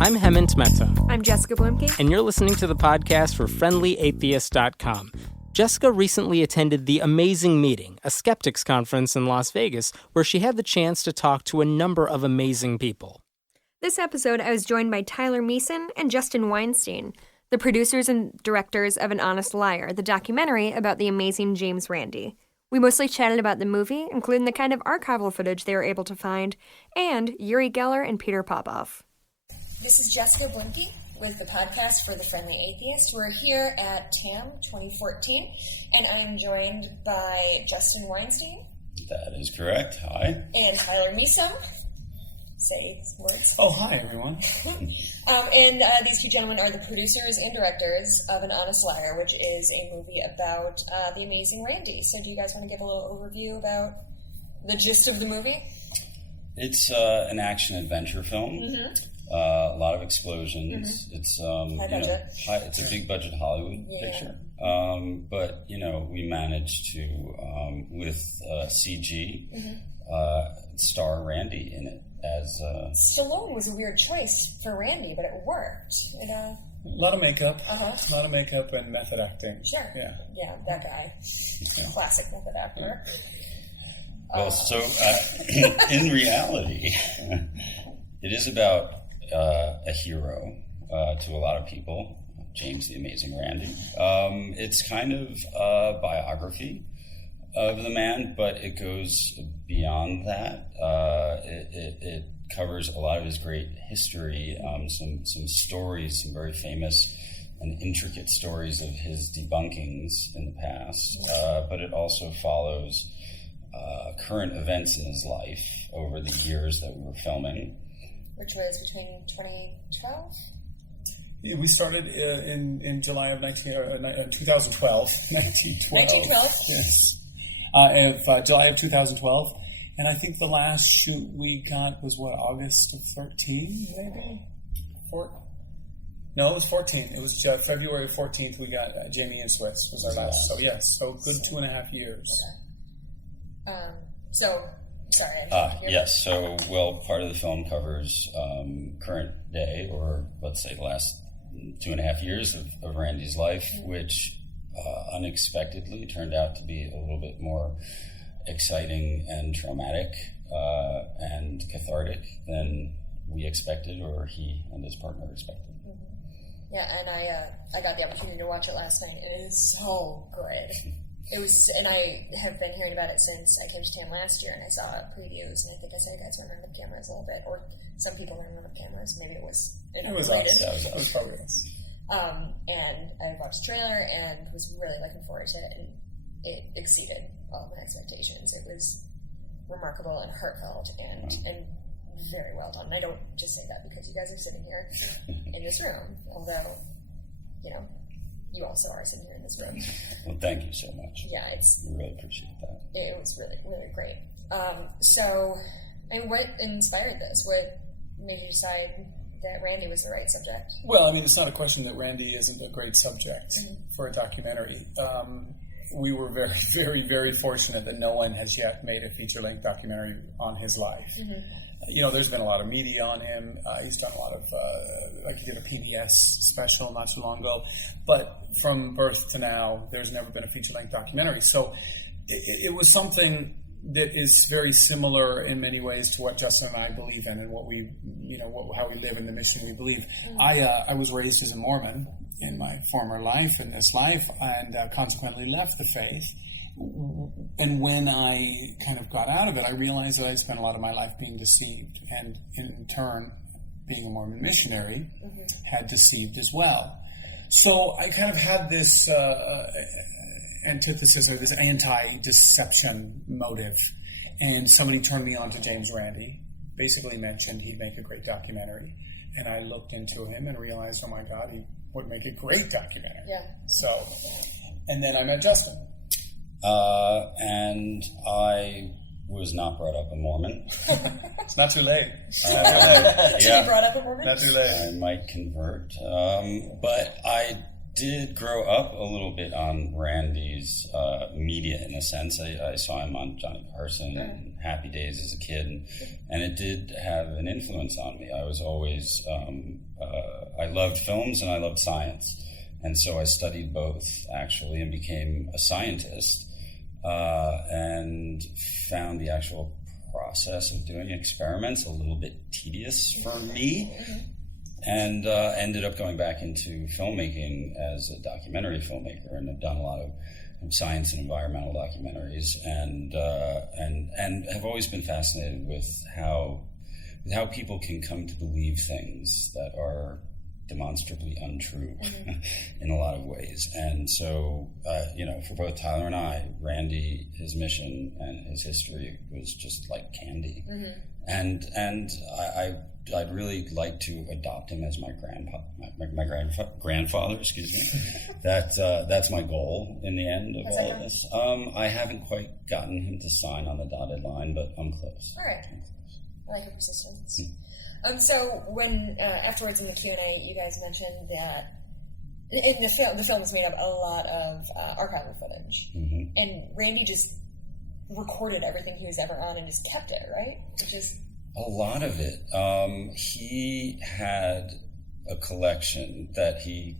I'm Hemant Mehta. I'm Jessica Bluemke. And you're listening to the podcast for FriendlyAtheist.com. Jessica recently attended the Amazing Meeting, a skeptics conference in Las Vegas, where she had the chance to talk to a number of amazing people. This episode, I was joined by Tyler Measom and Justin Weinstein, the producers and directors of An Honest Liar, the documentary about the amazing James Randi. We mostly chatted about the movie, including the kind of archival footage they were able to find, and Uri Geller and Peter Popoff. This is Jessica Bluemke with the podcast for the Friendly Atheist. We're here at TAM2014, and I'm joined by Justin Weinstein. That is correct. Hi. And Tyler Measom. Say words. Oh, hi, everyone. And these two gentlemen are the producers and directors of An Honest Liar, which is a movie about the amazing Randi. So do you guys want to give a little overview about the gist of the movie? It's an action-adventure film. Mm-hmm. A lot of explosions. Mm-hmm. It's high budget. It's a big budget Hollywood picture. But we managed to with CG star Randi in it as. Stallone was a weird choice for Randi, but it worked. A lot of makeup. A lot of makeup and method acting. Sure. Yeah, that guy. Classic method actor. Well, in reality, it is about a hero to a lot of people, James the Amazing Randi. It's kind of a biography of the man, but it goes beyond that. It covers a lot of his great history, some stories, some very famous and intricate stories of his debunkings in the past, but it also follows current events in his life over the years that we were filming. Which was between 2012? Yeah, we started in July of 2012. 1912. Yes. July of 2012. And I think the last shoot we got was, August of 13, maybe? No, it was 14. It was February 14th we got Jamie and Swiss was our last. So, yes, good 2.5 years. Okay. Yes, part of the film covers current day, or let's say the last 2.5 years of Randi's life, which unexpectedly turned out to be a little bit more exciting and traumatic and cathartic than we expected, or he and his partner expected. Mm-hmm. Yeah, and I got the opportunity to watch it last night. It is so good. It was, and I have been hearing about it since I came to TAM last year, and I saw previews, and I think I saw you guys running with cameras a little bit, or some people running with cameras. Maybe it was us. It was probably us. And I watched the trailer and was really looking forward to it, and it exceeded all of my expectations. It was remarkable and heartfelt and very well done. And I don't just say that because you guys are sitting here in this room, although, you also are sitting here in this room. Well, thank you so much. Yeah, we really appreciate that. It was really, really great. What inspired this? What made you decide that Randi was the right subject? Well, it's not a question that Randi isn't a great subject for a documentary. We were very, very, very fortunate that no one has yet made a feature-length documentary on his life. Mm-hmm. There's been a lot of media on him. He's done a lot of, he did a PBS special not too long ago. But from birth to now, there's never been a feature-length documentary. So it was something that is very similar in many ways to what Justin and I believe in, and what we, how we live in the mission we believe. Mm-hmm. I was raised as a Mormon in my former life, in this life, and consequently left the faith. And when I kind of got out of it, I realized that I'd spent a lot of my life being deceived, and in turn, being a Mormon missionary, had deceived as well. So I kind of had this antithesis, or this anti-deception motive, and somebody turned me on to James Randi, basically mentioned he'd make a great documentary, and I looked into him and realized, oh my God, he would make a great documentary. Yeah. So, and then I met Justin. And I was not brought up a Mormon. It's not too late. To be brought up a Mormon? Not too late. I might convert. But I did grow up a little bit on Randi's media, in a sense. I saw him on Johnny Carson and Happy Days as a kid, and it did have an influence on me. I was always, I loved films and I loved science, and so I studied both, actually, and became a scientist, and found the actual process of doing experiments a little bit tedious for me. And ended up going back into filmmaking as a documentary filmmaker, and have done a lot of science and environmental documentaries, and have always been fascinated with how people can come to believe things that are demonstrably untrue in a lot of ways. And so, for both Tyler and I, Randi, his mission and his history was just like candy. And I'd really like to adopt him as my grandfather. Excuse me. That's my goal in the end of all of this. I haven't quite gotten him to sign on the dotted line, but I'm close. All right. I like your persistence. So when afterwards in the Q&A, you guys mentioned that in the film is made up a lot of archival footage, and Randi just recorded everything he was ever on and just kept it, right? Which is a lot of it. He had a collection that he,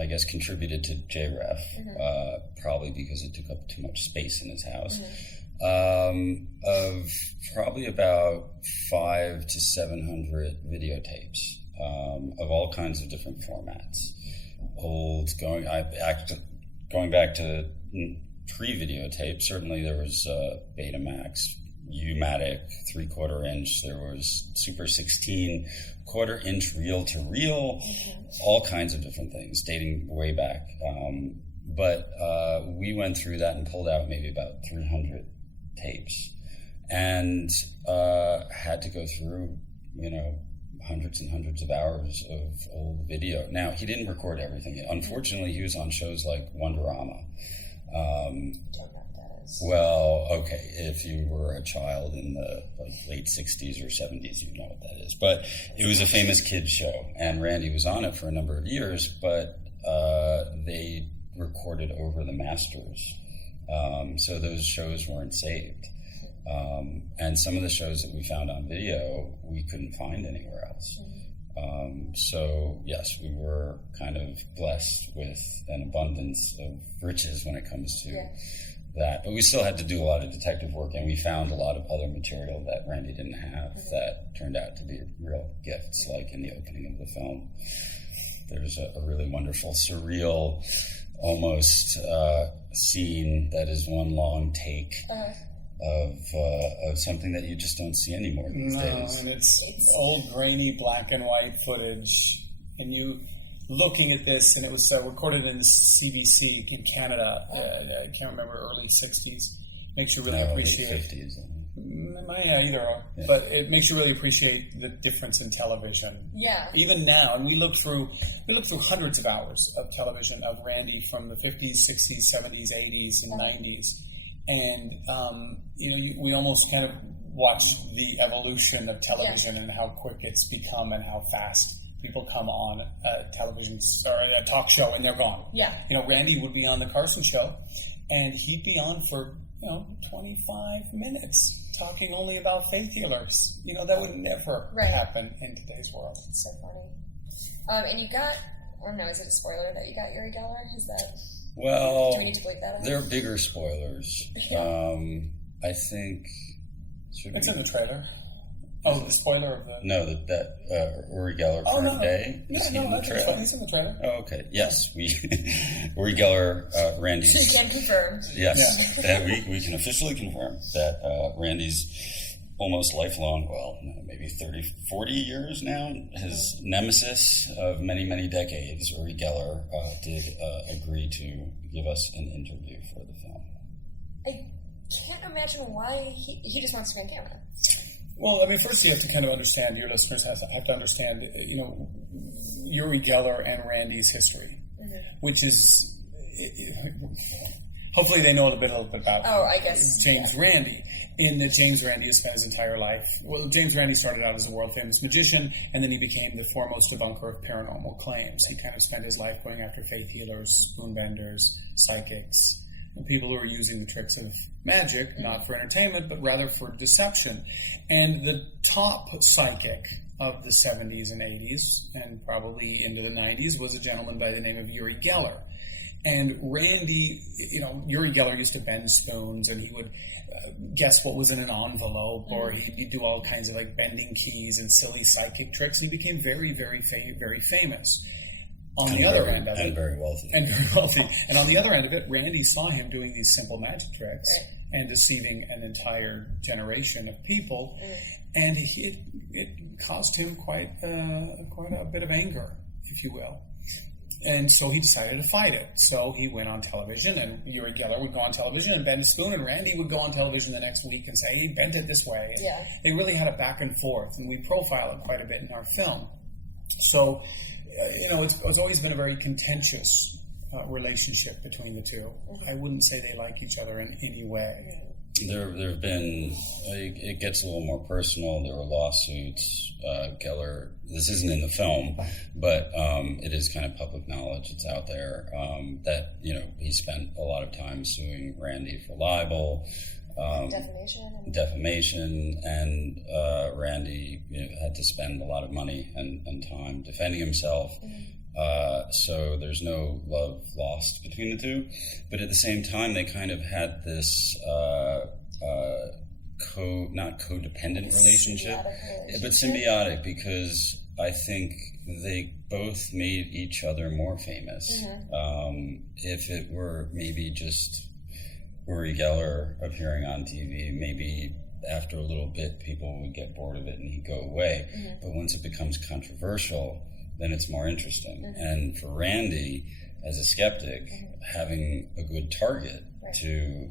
I guess, contributed to JREF, probably because it took up too much space in his house. Of probably about 500 to 700 videotapes of all kinds of different formats. Going back to pre-videotape, certainly there was Betamax, U-Matic 3/4 inch, there was Super 16 1/4 inch reel-to-reel, all kinds of different things dating way back. But we went through that and pulled out maybe about 300 tapes, and had to go through, hundreds and hundreds of hours of old video. Now, he didn't record everything. Unfortunately, he was on shows like Wonderama. don't know what that is. Well, okay, if you were a child in the late 60s or 70s, you'd know what that is. But it was a famous kids show, and Randi was on it for a number of years, but they recorded over the masters. So those shows weren't saved. And some of the shows that we found on video, we couldn't find anywhere else. So yes, we were kind of blessed with an abundance of riches when it comes to that. But we still had to do a lot of detective work, and we found a lot of other material that Randi didn't have that turned out to be real gifts, like in the opening of the film. There's a really wonderful, surreal, almost scene that is one long take of something that you just don't see anymore these days. And it's old, grainy, black and white footage, and you looking at this, and it was recorded in the CBC in Canada. I can't remember, early 60s. Makes you really appreciate late 50s. Either or. Yeah. But it makes you really appreciate the difference in television. Yeah. Even now, and we looked through hundreds of hours of television of Randi from the 50s, 60s, 70s, 80s, and 90s. And, we almost kind of watch the evolution of television and how quick it's become and how fast people come on a television or a talk show and they're gone. Yeah. Randi would be on the Carson show and he'd be on for, 25 minutes talking only about faith healers. That would never happen in today's world. It's so funny. And you got, I don't know, is it a spoiler that you got Uri Geller? Is that... Well, do we need to bleep that? There are bigger spoilers. I think... It's in the trailer. Oh, the spoiler of the... No, that Uri Geller current day. Is he in the trailer? He's in the trailer. Oh, okay. Yes, Uri Geller, Randi's... So you can confirm. Yes, we can officially confirm that Randi's almost lifelong, maybe 30, 40 years now, his nemesis of many, many decades, Uri Geller, did agree to give us an interview for the film. I can't imagine why he just wants to be on camera. Well, first you have to kind of understand, your listeners have to understand, Uri Geller and Randi's history, which is, hopefully they know a little bit about I guess, James Randi. in that James Randi has spent his entire life. Well, James Randi started out as a world-famous magician, and then he became the foremost debunker of paranormal claims. He kind of spent his life going after faith healers, spoonbenders, psychics, and people who are using the tricks of magic, not for entertainment, but rather for deception. And the top psychic of the 70s and 80s, and probably into the 90s, was a gentleman by the name of Uri Geller. And Randi, Uri Geller used to bend spoons, and he would guess what was in an envelope, or he'd do all kinds of like bending keys and silly psychic tricks. He became very, very, very famous. On the other end of it, and very wealthy. And on the other end of it, Randi saw him doing these simple magic tricks and deceiving an entire generation of people, and it caused him quite a bit of anger, if you will. And so he decided to fight it. So he went on television, and Uri Geller would go on television and bend a spoon, and Randi would go on television the next week and say, he bent it this way. And they really had a back and forth, and we profile it quite a bit in our film. So, it's always been a very contentious relationship between the two. I wouldn't say they like each other in any way. There have been, it gets a little more personal. There were lawsuits. Geller, this isn't in the film, but it is kind of public knowledge. It's out there that, he spent a lot of time suing Randi for libel. Defamation, and Randi had to spend a lot of money and time defending himself. So there's no love lost between the two, but at the same time they kind of had this not codependent relationship, but symbiotic, because I think they both made each other more famous. If it were maybe just Uri Geller appearing on TV, maybe after a little bit people would get bored of it and he'd go away. But once it becomes controversial, then it's more interesting. And for Randi, as a skeptic, having a good target to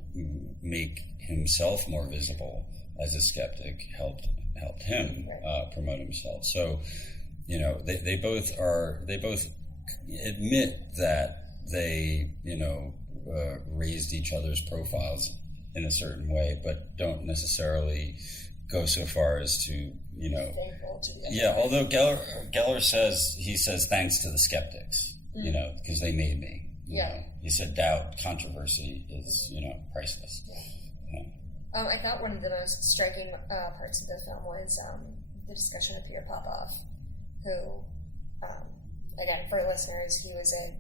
make himself more visible as a skeptic helped him promote himself. So, they both admit that they, raised each other's profiles in a certain way, but don't necessarily go so far as to, although Geller says thanks to the skeptics, because they made me. He said doubt, controversy is, priceless. I thought one of the most striking parts of the film was the discussion of Peter Popoff, who, again, for listeners, he was a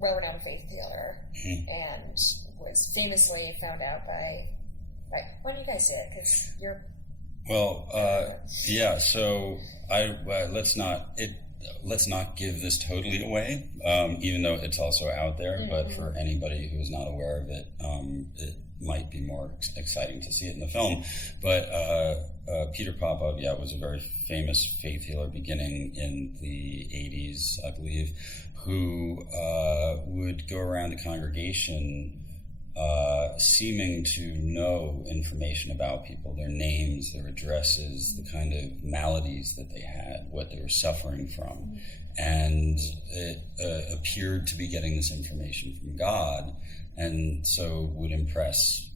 well-renowned faith healer and was famously found out by why don't you guys say it? Because you're... Well, so let's not give this totally away, even though it's also out there, but for anybody who is not aware of it, it might be more exciting to see it in the film. But Peter Popoff, was a very famous faith healer beginning in the 80s, I believe, who would go around the congregation seeming to know information about people, their names, their addresses, the kind of maladies that they had, what they were suffering from. And it appeared to be getting this information from God, and so would impress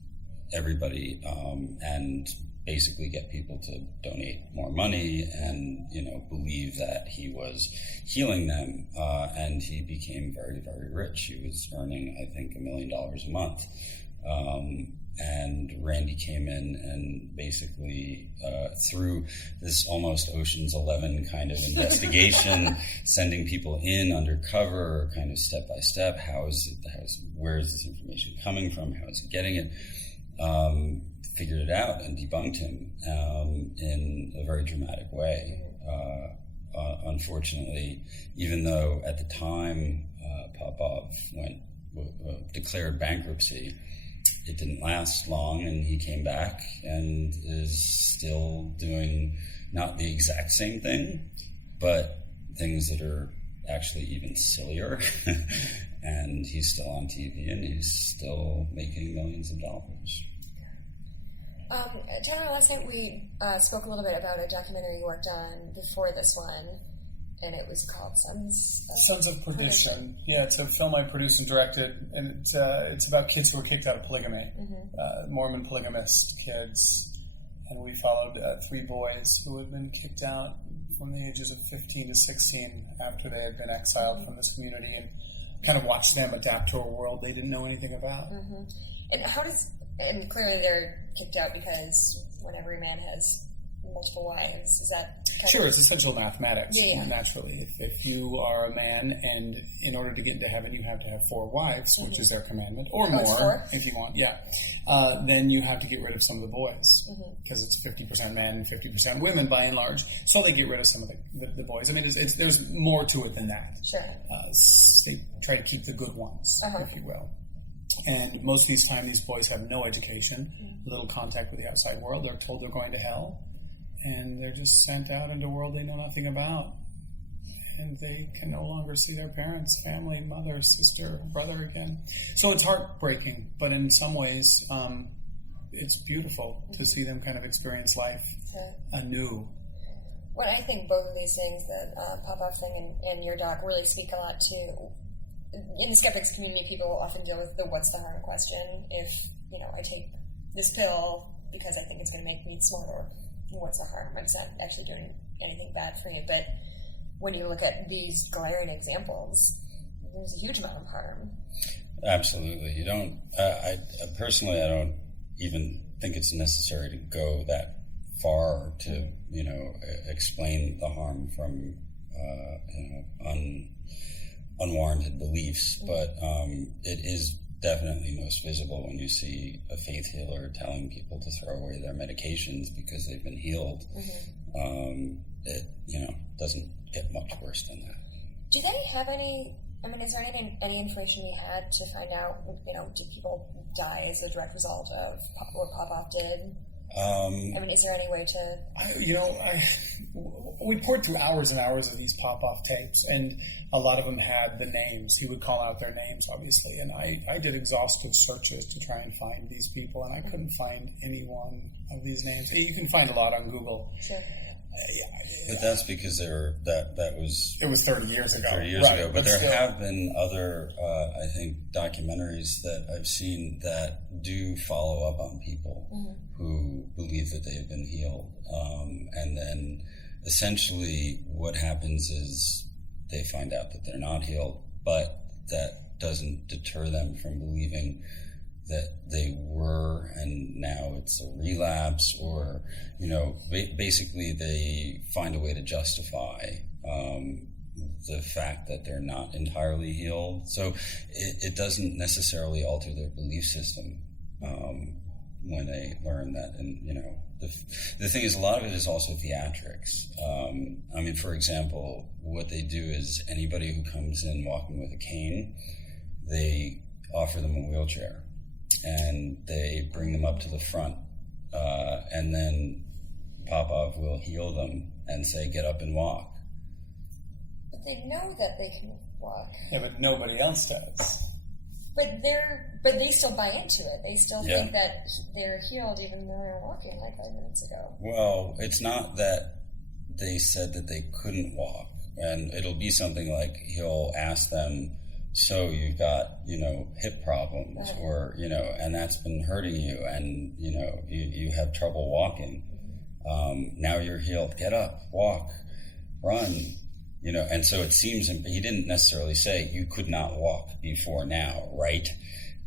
everybody and basically get people to donate more money and, believe that he was healing them. And he became very, very rich. He was earning, I think, $1 million a month. And Randi came in and basically, through this almost Ocean's 11 kind of investigation, sending people in undercover, kind of step by step, where is this information coming from? How is he getting it? Figured it out and debunked him in a very dramatic way. Unfortunately, even though at the time Popoff declared bankruptcy, it didn't last long, and he came back and is still doing not the exact same thing, but things that are actually even sillier. And he's still on TV, and he's still making millions of dollars. Tanner, last night we spoke a little bit about a documentary you worked on before this one, and it was called Sons of Perdition. Yeah, it's a film I produced and directed, and it's about kids who were kicked out of polygamy, Mormon polygamist kids, and we followed 3 boys who had been kicked out from the ages of 15 to 16 after they had been exiled from this community, and kind of watched them adapt to a world they didn't know anything about. And clearly they're kicked out because when every man has multiple wives, is that Sure, it's essential mathematics. Yeah. Naturally, if you are a man and in order to get into heaven you have to have 4 wives, which is their commandment, or more 4? if you want, then you have to get rid of some of the boys, because it's 50% men and 50% women by and large, so they get rid of some of the boys. I mean, there's more to it than that. Sure. They try to keep the good ones, if you will. And most of these times, these boys have no education, little contact with the outside world. They're told they're going to hell, and they're just sent out into a world they know nothing about. And they can no longer see their parents, family, mother, sister, brother again. So it's heartbreaking, but in some ways, it's beautiful to see them kind of experience life anew. Well, I think both of these things, the Popoff thing and your doc, really speak a lot to... In the skeptics community, people often deal with the what's the harm question. If, I take this pill because I think it's going to make me smarter, what's the harm? It's not actually doing anything bad for you. But when you look at these glaring examples, there's a huge amount of harm. Absolutely. You don't... personally, I don't even think it's necessary to go that far to, explain the harm from, unwarranted beliefs, but it is definitely most visible when you see a faith healer telling people to throw away their medications because they've been healed. It doesn't get much worse than that. Do they have any? I mean, is there any information we had to find out? Did people die as a direct result of what Popoff did? Is there any way to... we poured through hours and hours of these Popoff tapes, and a lot of them had the names. He would call out their names, obviously, and I did exhaustive searches to try and find these people, and I couldn't find any one of these names. You can find a lot on Google. Sure. But that's because that was... It was 30 years ago. 30 years ago. But there have been other, I think, documentaries that I've seen that do follow up on people who believe that they have been healed. And then essentially what happens is they find out that they're not healed, but that doesn't deter them from believing that they were, and now it's a relapse, or, basically they find a way to justify the fact that they're not entirely healed. So it doesn't necessarily alter their belief system when they learn that. And, the thing is, a lot of it is also theatrics. For example, what they do is anybody who comes in walking with a cane, they offer them a wheelchair. And they bring them up to the front, and then Popoff will heal them and say, get up and walk. But they know that they can walk. Yeah, but nobody else does. But they still buy into it. They still think that they're healed even though they're walking like 5 minutes ago. Well, it's not that they said that they couldn't walk. And it'll be something like he'll ask them, so you've got, hip problems, or, and that's been hurting you, and, you have trouble walking. Now you're healed. Get up, walk, run, and so it seems he didn't necessarily say you could not walk before now, right?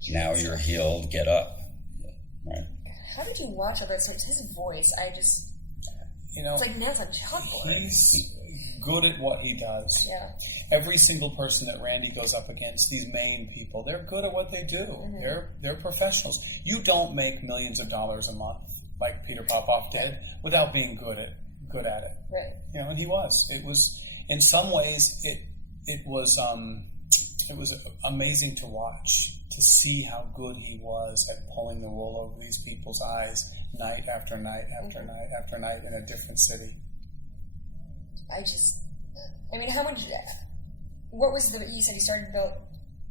Now you're healed, get up, right? How did you watch all that? So it's his voice. It's like nails on chalkboard. He's good at what he does. Yeah. Every single person that Randi goes up against, these main people, they're good at what they do. They're professionals. You don't make millions of dollars a month like Peter Popoff did without being good at it. Right. And he was. It was, in some ways, it was amazing to watch, to see how good he was at pulling the wool over these people's eyes night after night after night after night in a different city. how much, what was you said you started about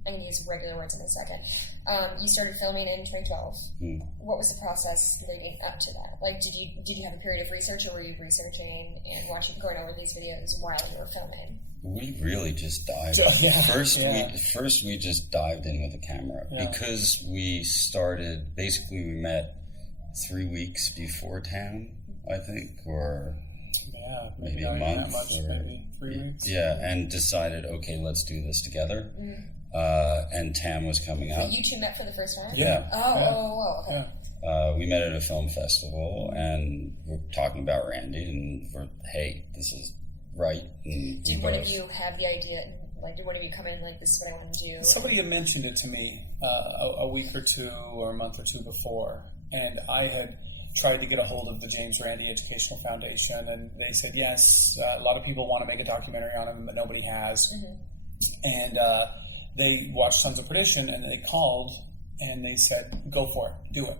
I'm going to use regular words in a second. You started filming in 2012. What was the process leading up to that? Like, did you have a period of research, or were you researching and going over these videos while you were filming? We really just dived. First, we just dived in with a camera because we started. Basically, we met 3 weeks before TAM, I think, or maybe a month, maybe 3 weeks. Yeah, and decided, okay, let's do this together. And TAM was coming out. So you two met for the first time? Yeah. Okay. We met at a film festival, and we're talking about Randi, and we're, hey, this is right. And did one of you have the idea? Like, did one of you come in like, this is what I want to do? Somebody had mentioned it to me a week or two or a month or two before, and I had tried to get a hold of the James Randi Educational Foundation, and they said yes. A lot of people want to make a documentary on him, but nobody has. And they watched Sons of Perdition, and they called and they said, "Go for it, do it."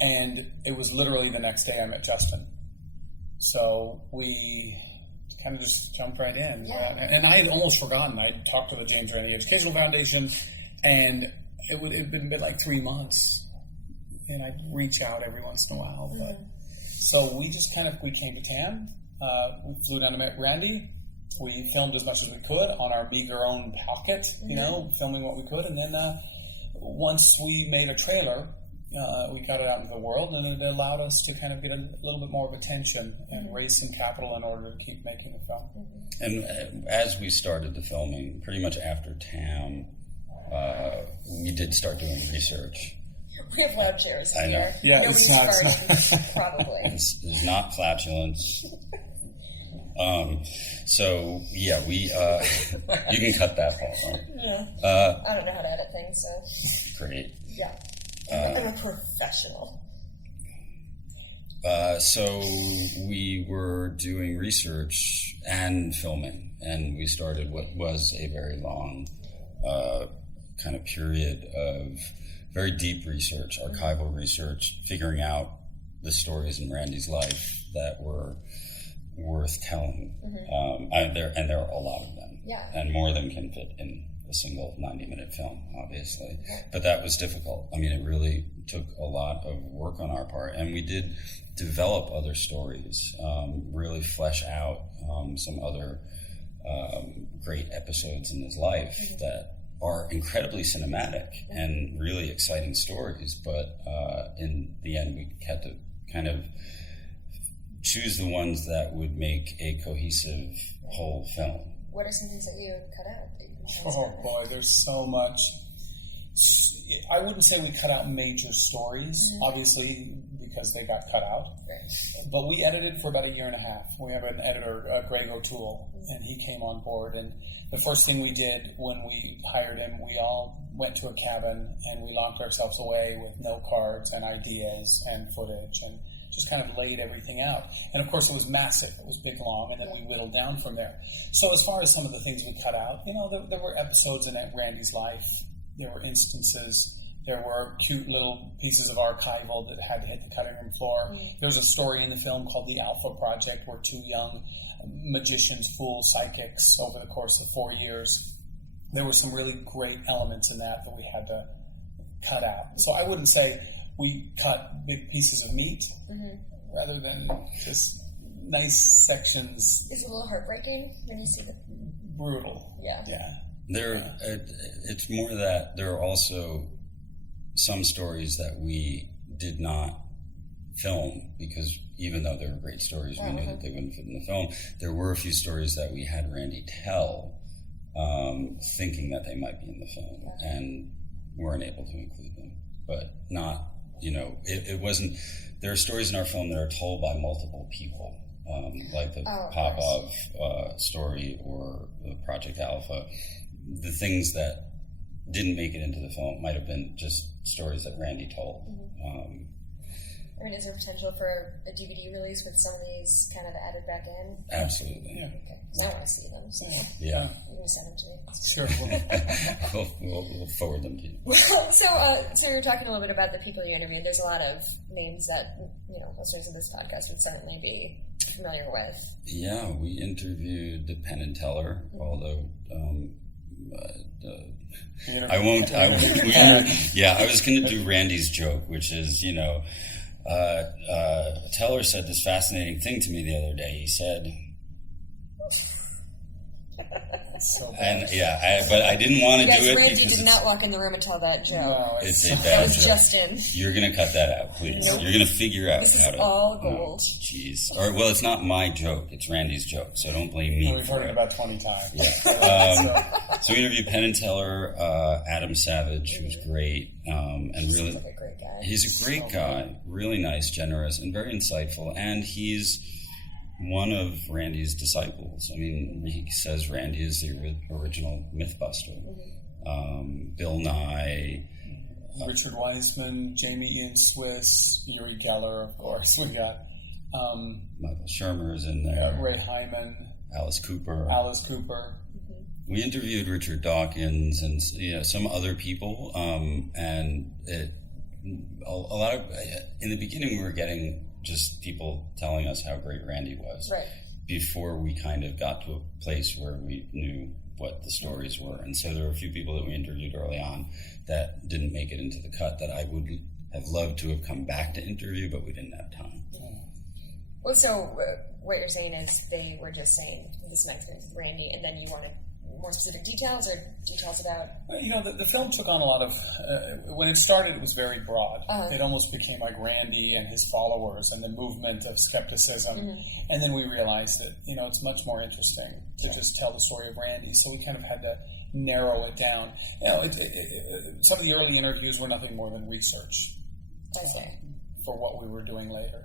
And it was literally the next day I met Justin. So we kind of just jumped right in. And I had almost forgotten. I'd talked to the James Randi Educational Foundation, and it had been like 3 months. And I'd reach out every once in a while. But so we just we came to TAM. We flew down to meet Randi. We filmed as much as we could on our meager own pocket, filming what we could. And then once we made a trailer, we got it out into the world, and it allowed us to kind of get a little bit more of attention and raise some capital in order to keep making the film. And as we started the filming, pretty much after TAM, we did start doing research. We have loud chairs in I know. here. Yeah, nobody's farting, probably. It's not flatulence. So yeah, we you can cut that part. Right? Yeah. I don't know how to edit things, so great. Yeah, I'm a professional. So we were doing research and filming, and we started what was a very long kind of period of very deep research, archival research, figuring out the stories in Randi's life that were worth telling. There are a lot of them. Yeah. And more of them can fit in a single 90-minute film, obviously. But that was difficult. I mean, it really took a lot of work on our part. And we did develop other stories, really flesh out some other great episodes in his life that are incredibly cinematic and really exciting stories. But in the end, we had to kind of choose the ones that would make a cohesive whole film. What are some things that you cut out? Oh boy, there's so much. I wouldn't say we cut out major stories, obviously, because they got cut out. Right. But we edited for about 1.5 years. We have an editor, Greg O'Toole, and he came on board. And the first thing we did when we hired him, we all went to a cabin and we locked ourselves away with note cards and ideas and footage and just kind of laid everything out. And of course it was massive, it was big, long, and then we whittled down from there. So as far as some of the things we cut out, there were episodes in Randi's life, there were instances, there were cute little pieces of archival that had to hit the cutting room floor. There was a story in the film called The Alpha Project, where 2 young magicians fooled psychics over the course of 4 years. There were some really great elements in that we had to cut out. So I wouldn't say we cut big pieces of meat rather than just nice sections. Is it a little heartbreaking when you see the brutal? Yeah. It's more that there are also some stories that we did not film because even though they were great stories, we knew that they wouldn't fit in the film. There were a few stories that we had Randi tell, thinking that they might be in the film, and weren't able to include them. But not. It wasn't. There are stories in our film that are told by multiple people, like the Popoff story or the Project Alpha. The things that didn't make it into the film might have been just stories that Randi told. Is there potential for a DVD release with some of these kind of added back in? Absolutely. Yeah. Okay. So I want to see them. So yeah. You can send them to me. Sure. We'll forward them to you. Well, so you're talking a little bit about the people you interviewed. There's a lot of names that listeners of this podcast would certainly be familiar with. Yeah, we interviewed the Penn and Teller, although I won't. I was going to do Randy's joke, which is, Teller said this fascinating thing to me the other day. He said, but I didn't want to do it Randy because did not walk in the room and tell that joke. No, it's a bad that was joke. Justin. You're going to cut that out, please. Nope. You're going to figure out This how is to. all gold. Jeez. Well, it's not my joke. It's Randy's joke, so don't blame me. We've for heard it about 20 times. Yeah. So we interviewed Penn and Teller, Adam Savage, who's great, and really, He's like a great guy. he's a great guy, really nice, generous, and very insightful. And he's one of Randy's disciples. I mean, he says Randy is the original Mythbuster. Bill Nye, Richard Weissman, Jamie Ian Swiss, Uri Geller, of course. We got Michael Shermer's in there, Ray Hyman, Alice Cooper. We interviewed Richard Dawkins and some other people, and a lot of in the beginning we were getting just people telling us how great Randy was, Right. before we kind of got to a place where we knew what the stories were. And so there were a few people that we interviewed early on that didn't make it into the cut that I would have loved to have come back to interview, but we didn't have time. Well, so what you're saying is they were just saying this is my experience with Randy, and then you wanted more specific details or details about... The film took on a lot of... when it started, it was very broad. It almost became like Randy and his followers and the movement of skepticism. And then we realized that, it's much more interesting to just tell the story of Randy. So we kind of had to narrow it down. Some of the early interviews were nothing more than research. Okay. For what we were doing later.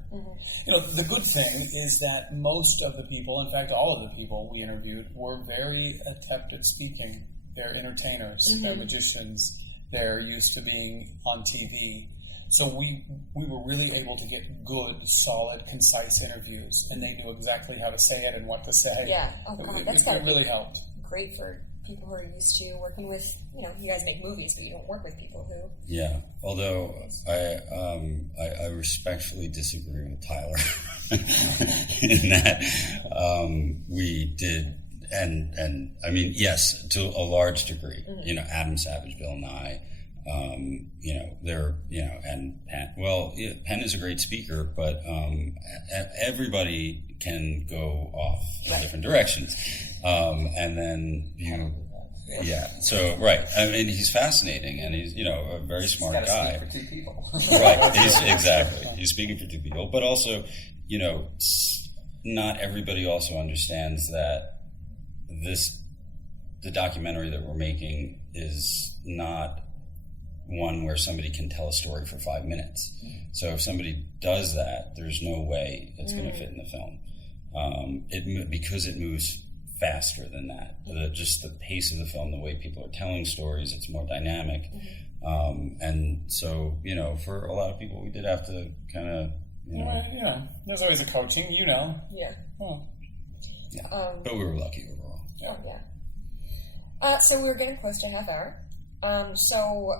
The good thing is that most of the people, in fact all of the people we interviewed, were very adept at speaking. They're entertainers, they're magicians, they're used to being on TV. So we were really able to get good, solid, concise interviews, and they knew exactly how to say it and what to say. Yeah. Oh, God, that's it really helped. Great for people who are used to working with, you guys make movies, but you don't work with people who... Yeah, although I respectfully disagree with Tyler in that we did, and I mean, yes, to a large degree, Adam Savage, Bill Nye, they're, and Penn. Well, Penn is a great speaker, but everybody can go off in different directions. And then, so, right. I mean, he's fascinating, and he's, a very smart guy. Speak for two people. Right, he's speaking for two people, but also, not everybody also understands that the documentary that we're making is not one where somebody can tell a story for 5 minutes. So if somebody does that, there's no way it's going to fit in the film. Because it moves faster than that. Just the pace of the film, the way people are telling stories, it's more dynamic. And so, for a lot of people, we did have to kind of, there's always a coaching, Yeah. Oh. Yeah. But we were lucky overall. Yeah. So we're getting close to a half hour. So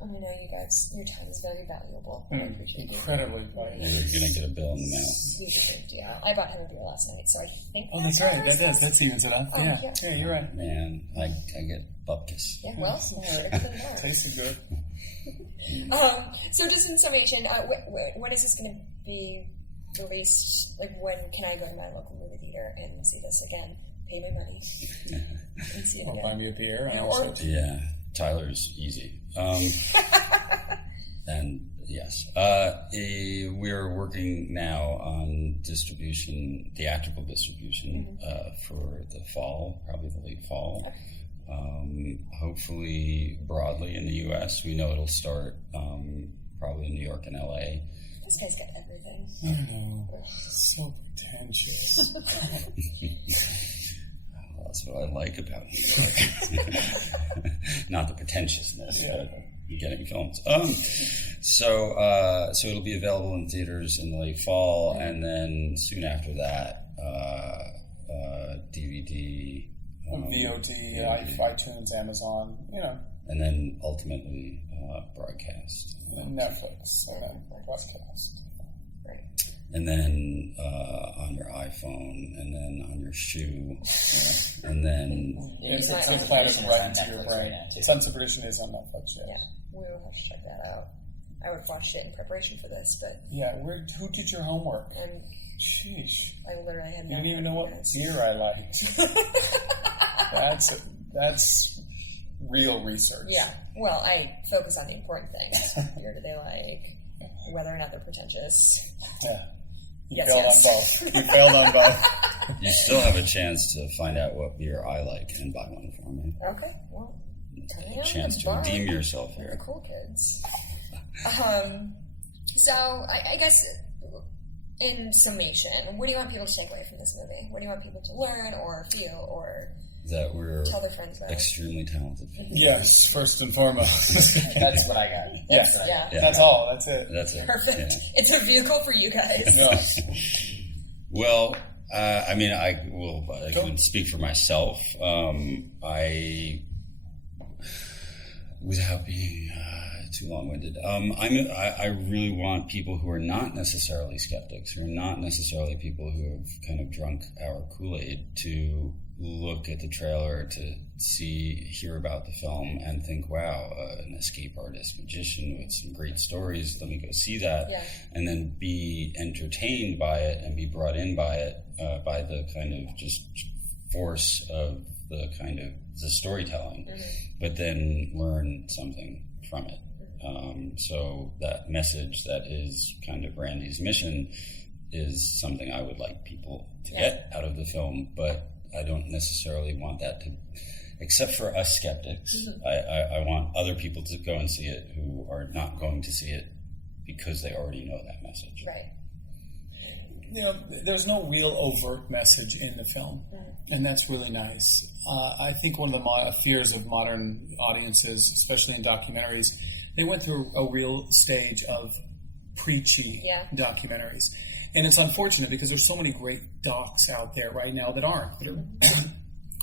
I know you guys, your time is very valuable. I appreciate it. Incredibly valuable. You're going to get a bill in the mail. Huge big deal. I bought him a beer last night, so I think. Oh, that's right. That evens it up. Yeah, you're right. Man, I get bupkis. Yeah, well, everything Tasted good. So just in summation, when is this going to be released? Like, when can I go to my local movie theater and see this again? Pay my money and see it again. Buy me a beer. And Yeah, Tyler's easy. And yes, we're working now on distribution, theatrical distribution, for the fall, probably the late fall. Hopefully broadly in the U.S. We know it'll start probably in New York and L.A. This guy's got everything. I know. So pretentious. That's what I like about New York. Not the pretentiousness, but getting films. So it'll be available in theaters in the late fall, and then soon after that, DVD, VOD, iTunes, Amazon, and then ultimately broadcast. Netflix, and then broadcast. Right. and then on your iPhone, and then on your shoe, and then It's implanted right into your brain. Sons of Perdition is on Netflix, yes. Yeah, we will have to check that out. I would have watched it in preparation for this, but Yeah, who did your homework? and Sheesh. I literally had You no didn't even know what ideas. beer I liked. That's real research. Yeah, well, I focus on the important things. Beer do they like? Whether or not they're pretentious. Yeah. You Yes, failed yes. on both. You failed on both. you still have a chance to find out what beer I like and buy one for me. Okay, well, A chance to redeem yourself The here. cool kids. So I guess in summation, what do you want people to take away from this movie? What do you want people to learn or feel or That we're tell their friends about? extremely talented people. Yes, first and foremost. That's what I got. Yes. Yeah. Yeah. That's all. That's it. That's it. Perfect. Yeah. It's a vehicle for you guys. No. Well, I mean, I can speak for myself. Without being too long-winded, I really want people who are not necessarily skeptics, who are not necessarily people who have kind of drunk our Kool-Aid, to look at the trailer, to hear about the film, and think, wow, an escape artist magician with some great stories. Let me go see that, Yeah. and then be entertained by it and be brought in by it, by the kind of just force of the kind of the storytelling, but then learn something from it. So that message that is kind of Randi's mission is something I would like people to get out of the film, but I don't necessarily want that to, except for us skeptics, I want other people to go and see it who are not going to see it because they already know that message. Right. You know, there's no real overt message in the film, and that's really nice. I think one of the fears of modern audiences, especially in documentaries, they went through a real stage of preachy documentaries. And it's unfortunate because there's so many great docs out there right now that aren't. That are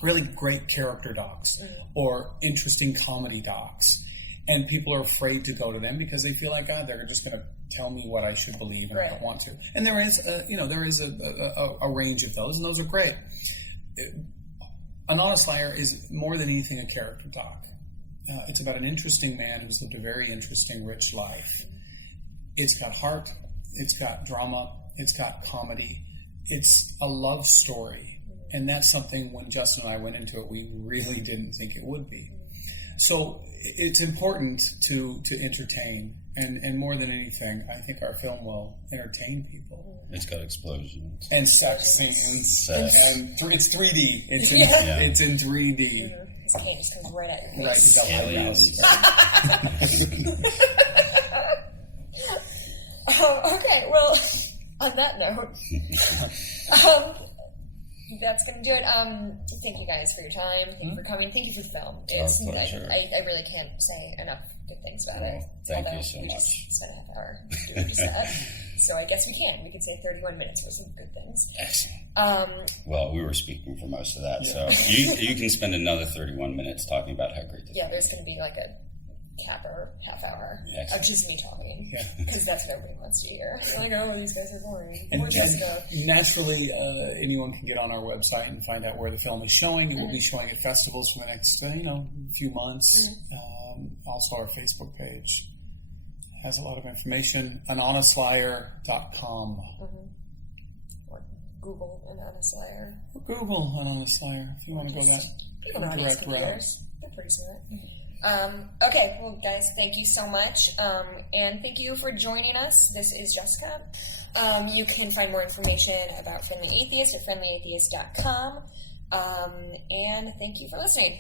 really great character docs or interesting comedy docs. And people are afraid to go to them because they feel like, God, they're just going to tell me what I should believe, and I don't want to. And there is, a range of those, and those are great. An Honest Liar is more than anything a character doc. It's about an interesting man who's lived a very interesting, rich life. It's got heart, it's got drama, it's got comedy, it's a love story. And that's something, when Justin and I went into it, we really didn't think it would be. So it's important to entertain, and more than anything, I think our film will entertain people. It's got explosions. And sex scenes. Sex. And it's 3D. It's in, Yeah. it's in 3D. This cane just comes right at your Right, face. you got Aliens. Okay, well, on that note, that's going to do it. Thank you guys for your time. Thank you for coming. Thank you for the film. It's pleasure. I really can't say enough good things about it. Thank Although you so we much. just spent a half hour doing just that. So I guess we can. We could say 31 minutes worth of good things. Excellent. Well, we were speaking for most of that, so you can spend another 31 minutes talking about how great the film There's going to be like a capper half hour of just me talking, because that's what everybody wants to hear. Like, oh, these guys are boring. And Jessica. naturally, anyone can get on our website and find out where the film is showing. It will be showing at festivals for the next, few months. Also, our Facebook page has a lot of information. AnHonestLiar.com. Or Google An Honest Liar. Or Google An Honest Liar if you want to go that People know how to use direct route. computers. They're pretty smart. Okay, well, guys, thank you so much. And thank you for joining us. This is Jessica. You can find more information about Friendly Atheist at friendlyatheist.com. And thank you for listening.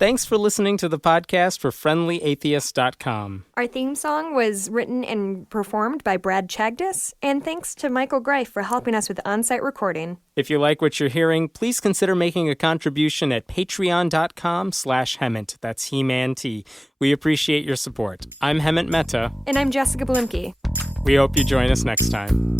Thanks for listening to the podcast for friendlyatheist.com. Our theme song was written and performed by Brad Chagdis, and thanks to Michael Greif for helping us with on-site recording. If you like what you're hearing, please consider making a contribution at patreon.com/Hemant. That's He-Man T. We appreciate your support. I'm Hemant Mehta. And I'm Jessica Blimke. We hope you join us next time.